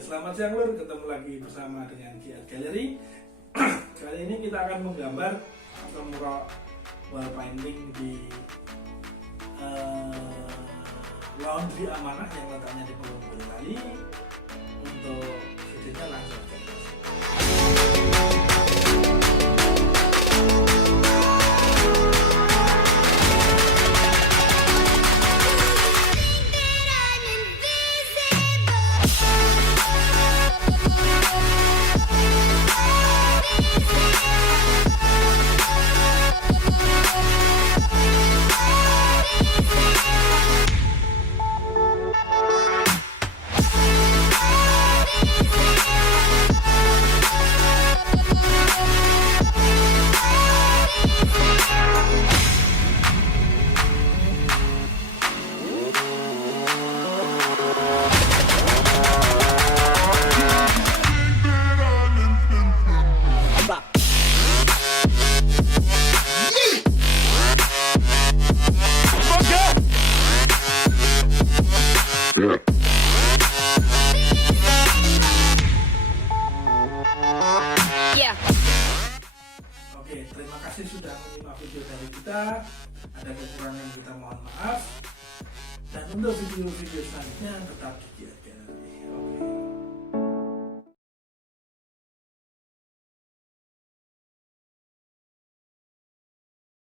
Selamat siang Lur, ketemu lagi bersama dengan Giat Gallery. Kali ini kita akan menggambar atau mural wall painting di laundry Amanah yang letaknya di Boyolali. Untuk videonya langsung aja. Oke, terima kasih sudah menyimak video dari kita. Ada kekurangan kita mohon maaf. Dan untuk video-video selanjutnya tetap di